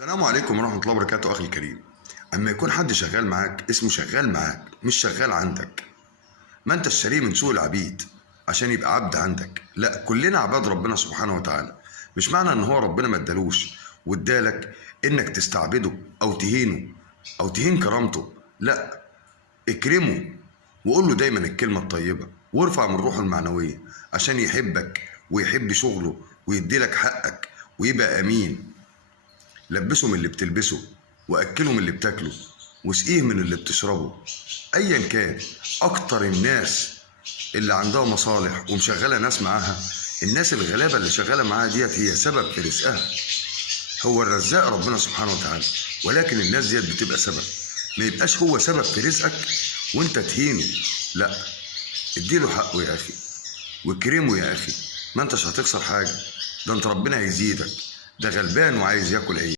السلام عليكم ورحمة الله وبركاته أخي الكريم. أما يكون حد شغال معاك اسمه شغال معاك مش شغال عندك. ما أنت اشتريه من سوق العبيد عشان يبقى عبد عندك. لا، كلنا عباد ربنا سبحانه وتعالى. مش معنى إن هو ربنا ما ادالوش وادالك إنك تستعبده أو تهينه أو تهين كرامته. لا، اكرمه وقول له دايما الكلمة الطيبة وارفع من روحه المعنوية عشان يحبك ويحب شغله ويديلك حقك ويبقى أمين. لبسه من اللي بتلبسه واكله من اللي بتاكله واسقيه من اللي بتشربه. ايا كان، اكتر الناس اللي عندها مصالح ومشغله ناس معاها، الناس الغلابه اللي شغاله معاها ديت هي سبب في رزقها. هو الرزاق ربنا سبحانه وتعالى، ولكن الناس ديت بتبقى سبب. ما يبقاش هو سبب في رزقك وانت تهينه. لا، اديله حقه يا اخي واكرمه يا اخي. ما انتش هتخسر حاجه، ده انت ربنا هيزيدك. ده غلبان وعايز ياكل عيش.